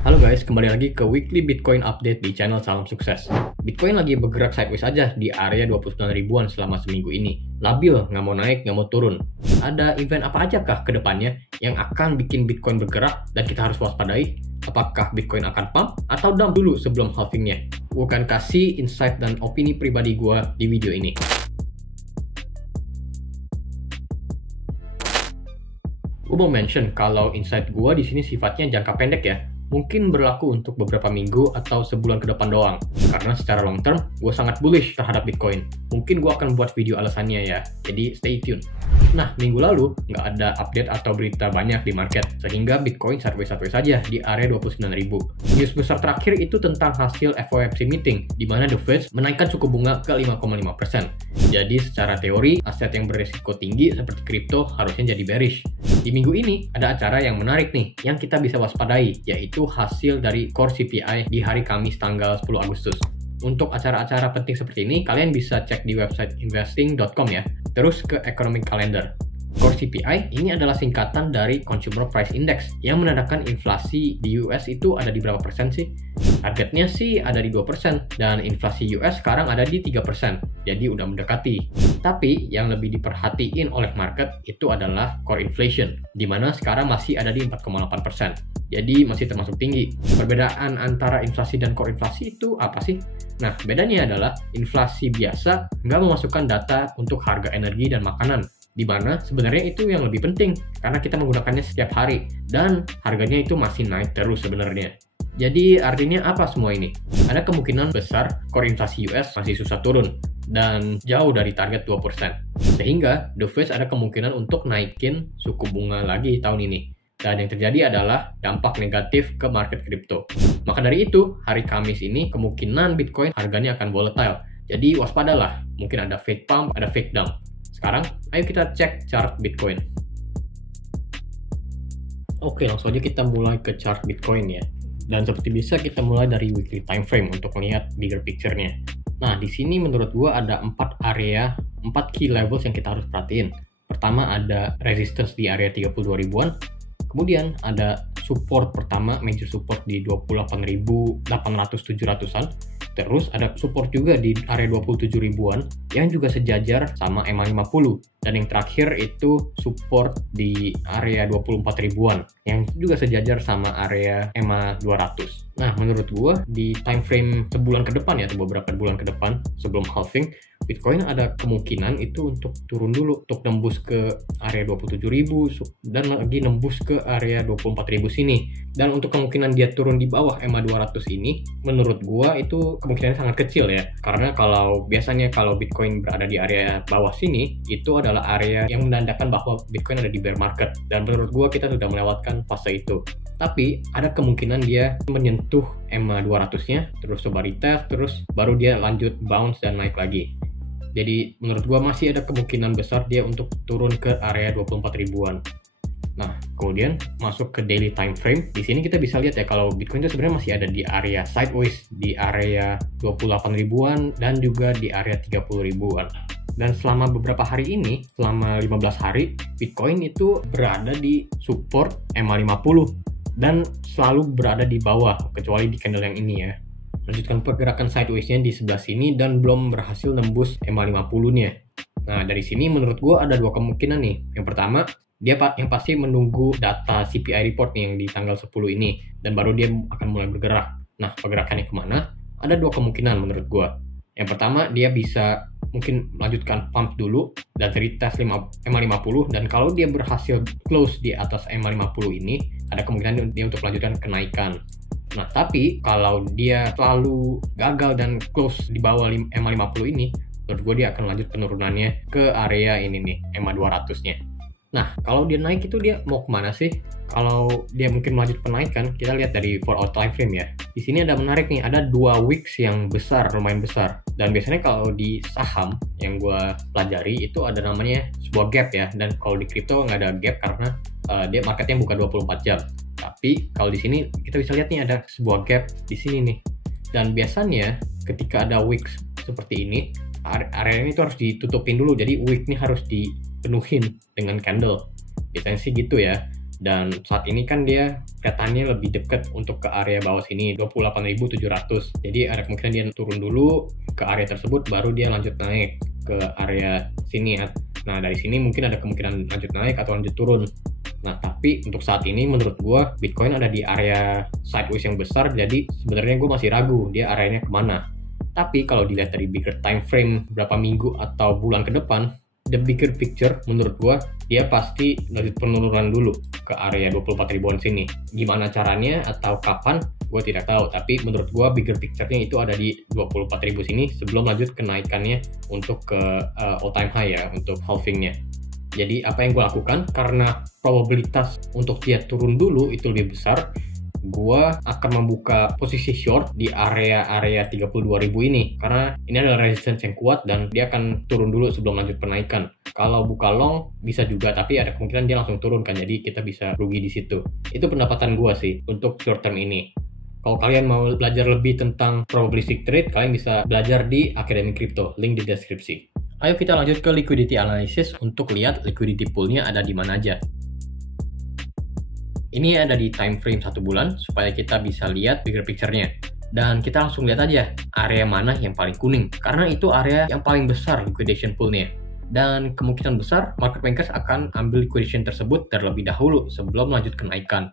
Halo guys, kembali lagi ke weekly Bitcoin update di channel Salam Sukses. Bitcoin lagi bergerak sideways aja di area 29 ribuan selama seminggu ini. Labil, nggak mau naik, nggak mau turun. Ada event apa aja kah ke depannya yang akan bikin Bitcoin bergerak dan kita harus waspadai? Apakah Bitcoin akan pump atau dump dulu sebelum halvingnya? Gue akan kasih insight dan opini pribadi gue di video ini. Gue mau mention kalau insight gue di sini sifatnya jangka pendek ya. Mungkin berlaku untuk beberapa minggu atau sebulan ke depan doang. Karena secara long term, gue sangat bullish terhadap Bitcoin. Mungkin gue akan buat video alasannya ya, jadi stay tune. Nah, minggu lalu nggak ada update atau berita banyak di market, sehingga Bitcoin sideways saja di area 29.000. News besar terakhir itu tentang hasil FOMC meeting, di mana The Fed menaikkan suku bunga ke 5,5%. Jadi secara teori, aset yang berisiko tinggi seperti kripto harusnya jadi bearish. Di minggu ini ada acara yang menarik nih, yang kita bisa waspadai, yaitu hasil dari Core CPI di hari Kamis tanggal 10 Agustus. Untuk acara-acara penting seperti ini, kalian bisa cek di website investing.com ya. Terus ke Economic Calendar. Core CPI ini adalah singkatan dari Consumer Price Index yang menandakan inflasi di US itu ada di berapa persen sih? Targetnya sih ada di 2% dan inflasi US sekarang ada di 3%. Jadi udah mendekati. Tapi yang lebih diperhatiin oleh market itu adalah core inflation, di mana sekarang masih ada di 4,8%. Jadi masih termasuk tinggi. Perbedaan antara inflasi dan core inflasi itu apa sih? Nah, bedanya adalah inflasi biasa nggak memasukkan data untuk harga energi dan makanan, di mana sebenarnya itu yang lebih penting karena kita menggunakannya setiap hari dan harganya itu masih naik terus sebenarnya. Jadi artinya apa semua ini? Ada kemungkinan besar core inflasi US masih susah turun dan jauh dari target 2%. Sehingga The Fed ada kemungkinan untuk naikin suku bunga lagi tahun ini. Dan yang terjadi adalah dampak negatif ke market kripto. Maka dari itu, hari Kamis ini kemungkinan Bitcoin harganya akan volatile. Jadi waspadalah, mungkin ada fake pump, ada fake dump. Sekarang, ayo kita cek chart Bitcoin. Oke, langsung aja kita mulai ke chart Bitcoin ya. Dan seperti biasa kita mulai dari weekly time frame untuk melihat bigger picture-nya. Nah, di sini menurut gua ada 4 area, 4 key levels yang kita harus perhatiin. Pertama ada resistance di area 32 ribuan. Kemudian ada support pertama, major support di 28.800-700an. Terus ada support juga di area 27 ribuan yang juga sejajar sama EMA 50. Dan yang terakhir itu support di area 24 ribuan yang juga sejajar sama area EMA 200. Nah, menurut gua di time frame sebulan ke depan ya, atau beberapa bulan ke depan sebelum halving, Bitcoin ada kemungkinan itu untuk turun dulu, untuk nembus ke area 27.000 dan lagi nembus ke area 24.000 sini. Dan untuk kemungkinan dia turun di bawah EMA 200 ini, menurut gua itu kemungkinannya sangat kecil ya. Karena biasanya kalau Bitcoin berada di area bawah sini, itu adalah area yang menandakan bahwa Bitcoin ada di bear market. Dan menurut gua kita sudah melewatkan fase itu. Tapi ada kemungkinan dia menyentuh EMA 200-nya, terus coba retest, terus baru dia lanjut bounce dan naik lagi. Jadi menurut gua masih ada kemungkinan besar dia untuk turun ke area 24 ribuan. Nah, kemudian masuk ke daily time frame. Di sini kita bisa lihat ya kalau Bitcoin itu sebenarnya masih ada di area sideways, di area 28 ribuan dan juga di area 30 ribuan. Dan selama beberapa hari ini, selama 15 hari, Bitcoin itu berada di support EMA 50 dan selalu berada di bawah, kecuali di candle yang ini ya. Lanjutkan pergerakan sideways-nya di sebelah sini dan belum berhasil nembus EMA 50-nya. Nah, dari sini menurut gue ada dua kemungkinan nih. Yang pertama, dia yang pasti menunggu data CPI report nih yang di tanggal 10 ini dan baru dia akan mulai bergerak. Nah, pergerakannya kemana? Ada dua kemungkinan menurut gue. Yang pertama, dia bisa mungkin melanjutkan pump dulu dan retest EMA 50 dan kalau dia berhasil close di atas EMA 50 ini, ada kemungkinan dia untuk melanjutkan kenaikan. Nah, tapi kalau dia selalu gagal dan close di bawah EMA 50 ini, menurut gue dia akan lanjut penurunannya ke area ini nih, EMA 200-nya. Nah, kalau dia naik itu dia mau kemana sih? Kalau dia mungkin melanjut penaikan, kita lihat dari 4-hour time frame ya. Di sini ada menarik nih, ada 2 wicks yang besar, lumayan besar. Dan biasanya kalau di saham yang gue pelajari itu ada namanya sebuah gap ya. Dan kalau di crypto nggak ada gap karena dia marketnya buka 24 jam. Tapi kalau di sini kita bisa lihat nih ada sebuah gap di sini nih. Dan biasanya ketika ada wicks seperti ini, area ini tuh harus ditutupin dulu. Jadi wick ini harus dipenuhin dengan candle. Biasanya sih gitu ya. dan saat ini kan dia kelihatannya lebih dekat untuk ke area bawah sini 28.700. Jadi ada kemungkinan dia turun dulu ke area tersebut baru dia lanjut naik ke area sini. Nah dari sini mungkin ada kemungkinan lanjut naik atau lanjut turun. Nah tapi untuk saat ini menurut gua Bitcoin ada di area sideways yang besar, jadi sebenarnya gua masih ragu dia areanya kemana. Tapi kalau dilihat dari bigger time frame berapa minggu atau bulan ke depan, the bigger picture menurut gua dia pasti lanjut penurunan dulu ke area 24 ribuan sini. Gimana caranya atau kapan gue tidak tahu, tapi menurut gua bigger picture-nya itu ada di 24 ribu sini sebelum lanjut kenaikannya untuk ke all time high ya, untuk halvingnya. Jadi apa yang gue lakukan, karena probabilitas untuk dia turun dulu itu lebih besar, gue akan membuka posisi short di area 32.000 ini, karena ini adalah resistance yang kuat dan dia akan turun dulu sebelum lanjut penaikan. Kalau buka long bisa juga, tapi ada kemungkinan dia langsung turun kan, jadi kita bisa rugi di situ. Itu pendapatan gue sih untuk short term ini. Kalau kalian mau belajar lebih tentang probabilistic trade, kalian bisa belajar di Akademi Crypto, link di deskripsi. Ayo kita lanjut ke liquidity analysis untuk lihat liquidity pool-nya ada di mana aja. Ini ada di time frame 1 bulan supaya kita bisa lihat bigger picture-nya. Dan kita langsung lihat aja area mana yang paling kuning, karena itu area yang paling besar liquidation pool-nya. Dan kemungkinan besar market makers akan ambil liquidation tersebut terlebih dahulu sebelum lanjut kenaikan.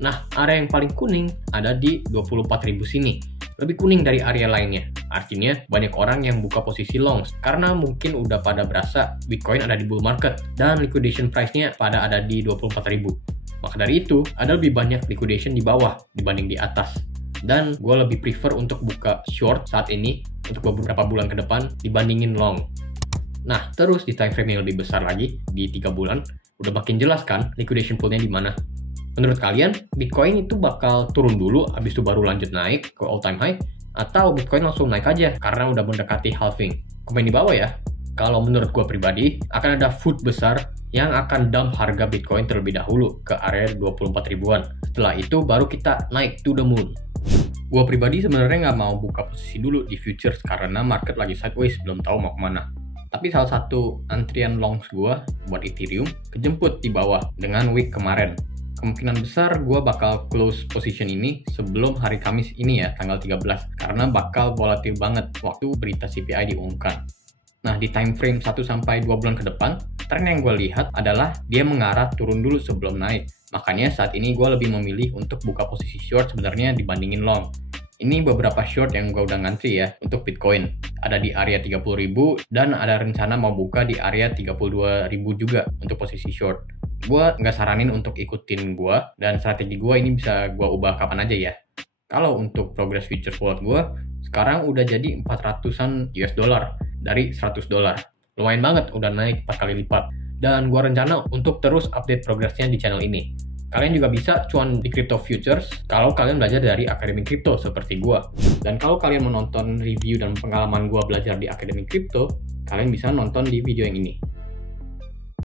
Nah, area yang paling kuning ada di 24.000 sini. Lebih kuning dari area lainnya. Artinya banyak orang yang buka posisi long karena mungkin udah pada berasa Bitcoin ada di bull market dan liquidation price-nya pada ada di 24.000. Maka dari itu, ada lebih banyak liquidation di bawah dibanding di atas. Dan gue lebih prefer untuk buka short saat ini untuk beberapa bulan ke depan dibandingin long. Nah, terus di time frame yang lebih besar lagi, di 3 bulan, udah makin jelas kan liquidation pool-nya di mana. Menurut kalian, Bitcoin itu bakal turun dulu, habis itu baru lanjut naik ke all time high, atau Bitcoin langsung naik aja karena udah mendekati halving? Komen di bawah ya. Kalau menurut gue pribadi, akan ada food besar yang akan dump harga Bitcoin terlebih dahulu ke area 24 ribuan. Setelah itu baru kita naik to the moon. Gue pribadi sebenarnya nggak mau buka posisi dulu di futures karena market lagi sideways, belum tahu mau kemana. Tapi salah satu antrian longs gue buat Ethereum kejemput di bawah dengan week kemarin. Kemungkinan besar gue bakal close position ini sebelum hari Kamis ini ya, tanggal 13. Karena bakal volatil banget waktu berita CPI diumumkan. Nah, di time frame 1-2 bulan ke depan, tren yang gue lihat adalah dia mengarah turun dulu sebelum naik. Makanya saat ini gue lebih memilih untuk buka posisi short sebenarnya dibandingin long. Ini beberapa short yang gue udah ngantri ya untuk Bitcoin. Ada di area 30.000 dan ada rencana mau buka di area 32.000 juga untuk posisi short. Gue nggak saranin untuk ikutin gue, dan strategi gue ini bisa gue ubah kapan aja ya. Kalau untuk progress futures wallet gue, sekarang udah jadi 400-an US dollar dari 100 dolar. Lumayan banget, udah naik 4 kali lipat. Dan gue rencana untuk terus update progressnya di channel ini. Kalian juga bisa cuan di crypto futures kalau kalian belajar dari Akademi Crypto seperti gue. Dan kalau kalian mau nonton review dan pengalaman gue belajar di Akademi Crypto, kalian bisa nonton di video yang ini.